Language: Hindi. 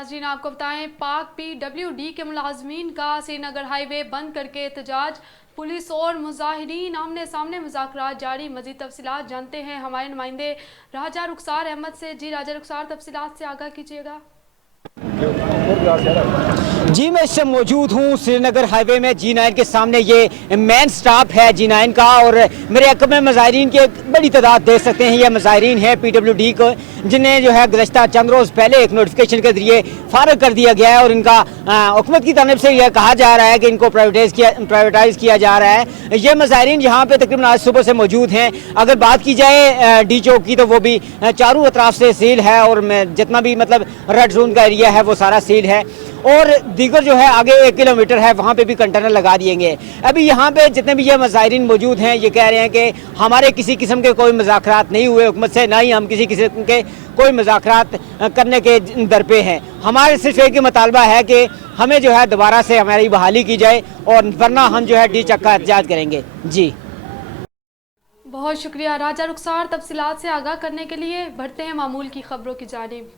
नाज़रीन आपको बताएं, पाक PWD के मुलाजमीन का श्रीनगर हाईवे बंद करके एहतजाज। पुलिस और मुजाहिरीन आमने सामने मुज़ाकरात जारी। मज़ीद तफसीलात जानते हैं हमारे नुमाइंदे राजा रुखसार अहमद से। जी राजा रुखसार, तफसीलात से आगाह कीजिएगा। जी मैं इस समय मौजूद हूँ श्रीनगर हाईवे में G9 के सामने। ये मेन स्टॉप है G9 का और मेरे हक़ में मुज़ाहिरीन की एक बड़ी तादाद देख सकते हैं। ये मुज़ाहिरीन है PWD को, जिन्हें जो है गुज़श्ता चंद रोज़ पहले एक नोटिफिकेशन के जरिए फारग कर दिया गया है और इनका हुकूमत की तरफ से यह कहा जा रहा है कि इनको प्राइवेटाइज़ किया जा रहा है। ये मुज़ाहिरीन यहाँ पे तकरीबन आज सुबह से मौजूद हैं। अगर बात की जाए डी चौक की तो वो भी चारों अतराफ से सील है और जितना भी मतलब रेड जोन का एरिया है वो सारा सील है और दीगर जो है आगे 1 किलोमीटर है वहाँ पे भी कंटेनर लगा दिए गए। अभी यहाँ पे जितने भी ये मुज़ाहिरीन मौजूद हैं ये कह रहे हैं कि हमारे किसी किस्म के कोई मुज़ाकरात नहीं हुए हुकूमत से, ना ही हम किसी किस्म के कोई मुज़ाकरात करने के दर पे हैं। हमारे सिर्फ एक ही मुतालबा है कि हमें जो है दोबारा से हमारी बहाली की जाए और वरना हम जो है डी चक का एहतजाज करेंगे। जी बहुत शुक्रिया राजा रुखसार, तफसीलात से आगाह करने के लिए। बढ़ते हैं मामूल की खबरों की जानिब।